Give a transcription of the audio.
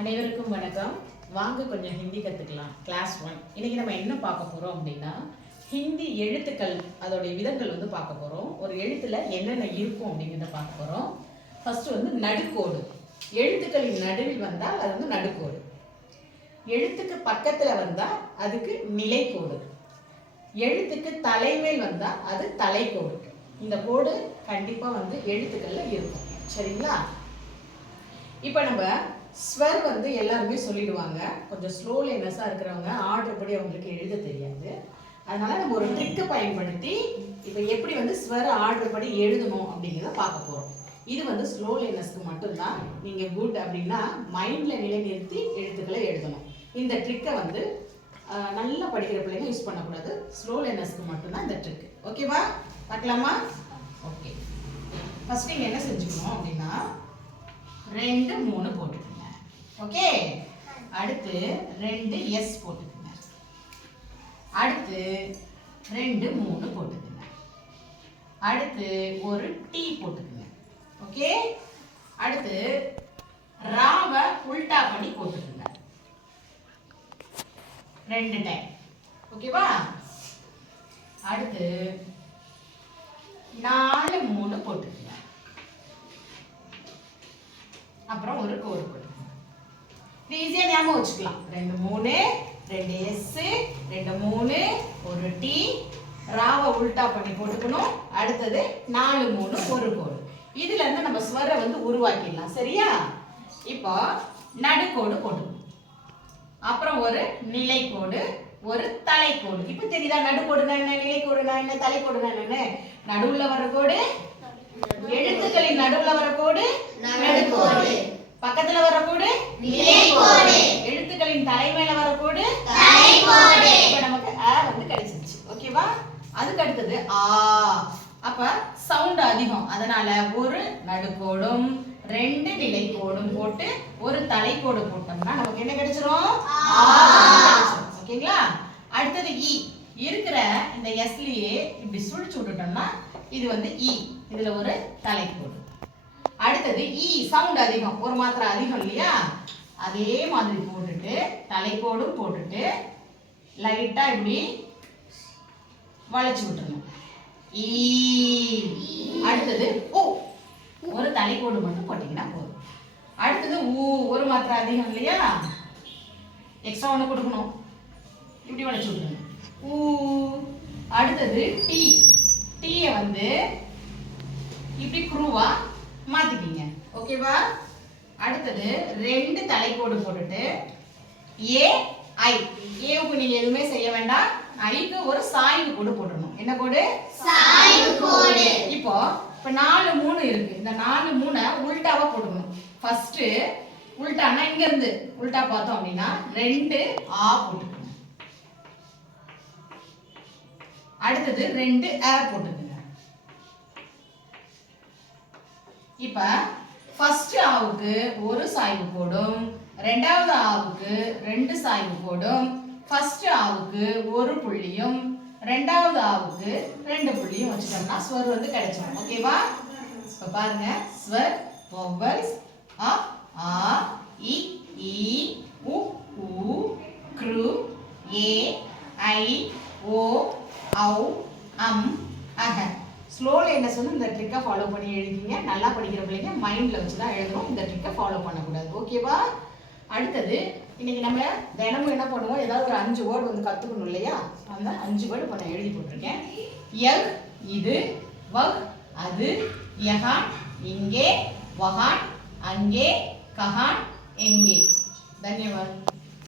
அனைவருக்கும் வணக்கம். வாங்க கொஞ்சம் ஹிந்தி கற்றுக்கலாம். கிளாஸ் 1 இன்னைக்கு நம்ம என்ன பார்க்க போகிறோம் அப்படின்னா, ஹிந்தி எழுத்துக்கள் அதோடைய விதங்கள் பார்க்க போகிறோம். ஒரு எழுத்தில் என்னென்ன இருக்கும் அப்படிங்கிறத பார்க்க போகிறோம். ஃபர்ஸ்ட் நடுக்கோடு. எழுத்துக்களின் நடுவில் வந்தால் அது நடுக்கோடு. எழுத்துக்கு பக்கத்தில் வந்தால் அதுக்கு நிலைக்கோடு. எழுத்துக்கு தலைமேல் வந்தால் அது தலைக்கோடு. இந்த கோடு கண்டிப்பாக எழுத்துக்கள்ல இருக்கும். சரிங்களா? இப்போ நம்ம ஸ்வர் எல்லாருமே சொல்லிடுவாங்க. கொஞ்சம் ஸ்லோ லேர்னர்ஸாக இருக்கிறவங்க ஆர்டர் படி அவங்களுக்கு எழுத தெரியாது. அதனால நம்ம ஒரு ட்ரிக்கை பயன்படுத்தி இப்போ எப்படி ஸ்வர் ஆர்டர் படி எழுதணும் அப்படிங்கிறத பார்க்க போகிறோம். இது ஸ்லோ லேர்னர்ஸ்க்கு மட்டும்தான். நீங்கள் குட் அப்படின்னா மைண்டில் நிலைநிறுத்தி எழுத்துக்களை எழுதணும். இந்த ட்ரிக்கை நல்லா படிக்கிற பிள்ளைங்க யூஸ் பண்ணக்கூடாது. ஸ்லோ லேர்னர்ஸ்க்கு மட்டும்தான் இந்த ட்ரிக். ஓகேவா? பார்க்கலாமா? ஓகே. ஃபர்ஸ்ட் நீங்கள் என்ன செஞ்சுக்கணும் அப்படின்னா 2 3 போட்டுக்கோங்க. ஓகே. அடுத்து 2 S போட்டுக்கோங்க. அடுத்து 2 3 போட்டுக்கோங்க. அடுத்து ஒரு T போட்டுக்கோங்க. ஓகே. அடுத்து ராவை உல்டா பண்ணி போட்டுக்கோங்க 2 டைம். ஓகேவா? அடுத்து 4 3 போட்டுக்கோங்க. அப்புறம் ஒரு கோடு போட்டுக்கோங்க. இது ஈஸியா ஞாபகம் வச்சுக்கலாம். 2 3 2 S 2 3 ஒரு T, ராவை உல்டா பண்ணி போட்டுக்கணும். அடுத்தது 4 3 ஒரு கோடு. இதுல இருந்து நம்ம ஸ்வர உருவாக்கிடலாம். சரியா? இப்போ நடுக்கோடு போட்டுக்கணும். அப்புறம் ஒரு நிலைக்கோடு, ஒரு தலைக்கோடு. இப்போ தெரியுதா நடுக்கோடுனா என்ன, நிலைக்கோடுனா என்ன, தலைக்கோடுனா என்ன? நடுவுல வர கோடு, எழுத்துக்களின் நடுவுல வர கோடு நடுக்கோடு. பக்கத்துல வர கோடு நிலைக்கோடு. எழுத்துக்களின் தலைமையில வர கோடு தலைக்கோடு. இப்போ நமக்கு அ கிடைச்சிருச்சு. ஓகேவா? அதுக்கு அடுத்தது ஆ. அப்ப சவுண்ட் அதிகம். அதனால ஒரு நடுக்கோடும் 2 நிலைக்கோடும் போட்டு ஒரு தலைக்கோடு போட்டோம்னா நமக்கு என்ன கிடைச்சிரும்? ஆ. ஓகேங்களா? அடுத்தது இ. இருக்கிற இந்த எஸ்லயே இப்படி சுழிச்சு விட்டுட்டோம்னா இது இ. இதுல ஒரு தலைக்கோடு. அடுத்தது இ சவுண்ட் அதிகம், ஒரு மாத்திரை அதிகம் இல்லையா? அதே மாதிரி போட்டுட்டு தலைக்கோடும் போட்டுட்டு லைட்டா இப்படி வளைச்சு விட்டுறணும். ஈ. அடுத்தது ஓ. ஒரு தலைக்கோடு மட்டும் போட்டீங்கன்னா போதும். அடுத்தது ஊ, ஒரு மாத்திரை அதிகம் இல்லையா? எக்ஸ்ட்ரா ஒன்று கொடுக்கணும். இப்படி வளைச்சு விட்டுருங்க. ஊ. அடுத்தது டி. டீயை இப்படி குருவா மாத்திக்கிங்க. ஓகேவா? அடுத்தது 2 தலைக்கோடு போட்டுட்டு ஏ ஐ. ஏவுக்கு நீங்க எதுவுமே செய்ய வேண்டாம். ஐக்கு ஒரு சாய்வு கோடு போடணும். என்ன கோடு? சாய்வு கோடு. இப்போ 4 3 இருக்கு. இந்த 4 3 உல்டாவா போடணும். ஃபர்ஸ்ட் உல்டானா இங்க இருந்து உல்டா பார்த்தோம் அப்படின்னா 2 ஆ போட்டுக்கணும். அடுத்தது 2 ஆ போட்டுக்கணும். இப்ப ஃபர்ஸ்ட் ஆவுக்கு ஒரு சாய்வு கோடும், இரண்டாவது ஆவுக்கு 2 சாய்வு கோடும், ஃபர்ஸ்ட் ஆவுக்கு ஒரு புள்ளியும், இரண்டாவது ஆவுக்கு 2 புள்ளியும் வச்சுட்டோம்னா ஸ்வர் கிடைச்சிடும். ஓகேவா? இப்ப பாருங்க. ஸ்வர் வவல்ஸ் அ ஆ இ ஈ உ ஊ க்ரு ஏ ஐ ஓ ஔ அம் அஹ. ஸ்லோல என்ன இந்த ட்ரிக்கை ஃபாலோ பண்ணி எழுதிங்க. நல்லா படிக்கிற பிள்ளைங்க மைண்ட்ல வச்சு தான் எழுதணும். இந்த ட்ரிக்கை ஃபாலோ பண்ணக்கூடாது. ஓகேவா? அடுத்தது இன்னைக்கு நம்ம தினமும் என்ன பண்ணுவோம், ஏதாவது ஒரு 5 வேர்டு கற்றுக்கணும் இல்லையா? அந்த 5 வேர்டு இப்போ நான் எழுதி போட்டிருக்கேன். யக் இது, வக் அது, யஹான் இங்கே, வஹான் அங்கே, கஹான் எங்கே. தன்யவாத்.